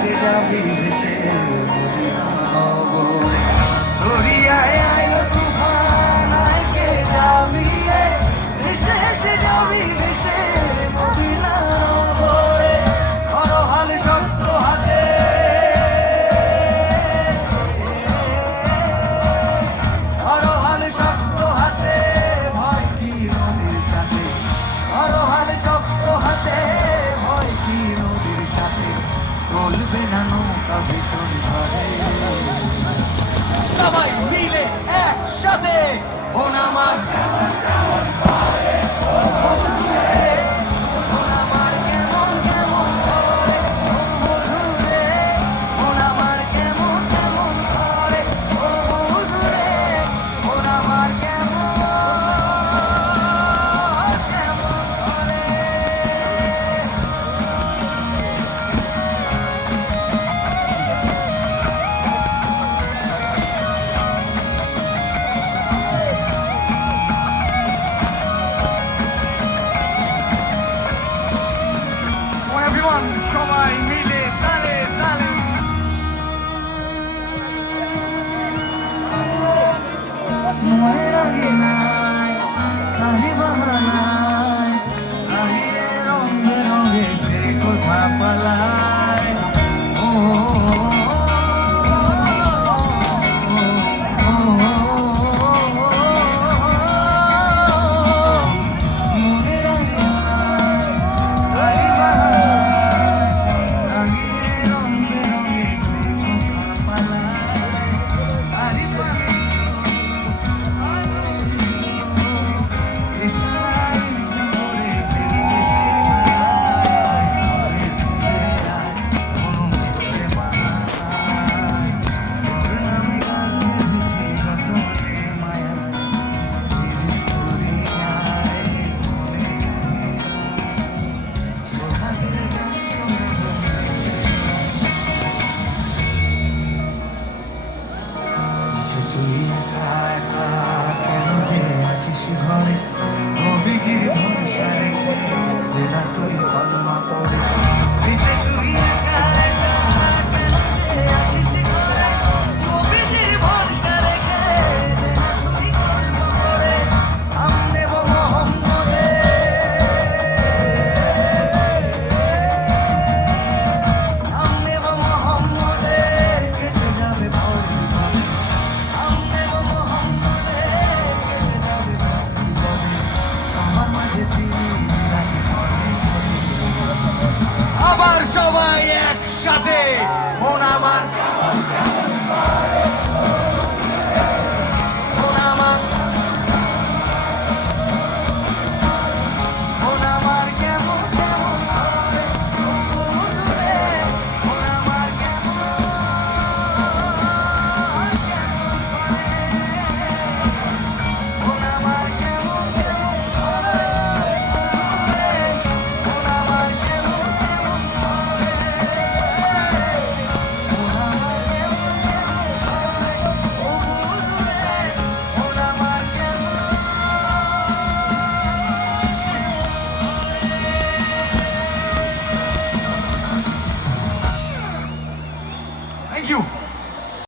ভেসে যাবি ভেসে মদিনা নগরে। দরিয়ায় আইলো তুফান আয় কে যাবি রে, ভেসে ভেসে যাবি ভেসে মদিনা নগরে। অরহাল শক্ত হাতে অরহাল শক্ত হাতে ভয় কি নদীর সাথে, অরহাল শক্ত হাতে ভয় কি নদীর সাথে, চলবে না নৌকা ভীষণ ঝড়ে। সবাই মিলে একসাথে বোন আমার সবাই মিলে তালে তালে। মনের আগে নাই কাহি বাহানায়, কাহিয়ে রঙে রঙে সে কোথা পালায়। ও মনের আগে নাই কাহি বাহানায়, তুই একা একা কেন যে আছিস ঘরে, নবীজির ভরসা রেখে না তুই কলমা পড়ে। তুই একা একা কেন যে আছিস ঘরে, নবীজির ভরসা রেখে না তুই কলমা পড়ে। নাম নেব মোহাম্মদের, কেটে যাবে ভয় বিপদে। আবার সবাই একসাথে বোন আমার।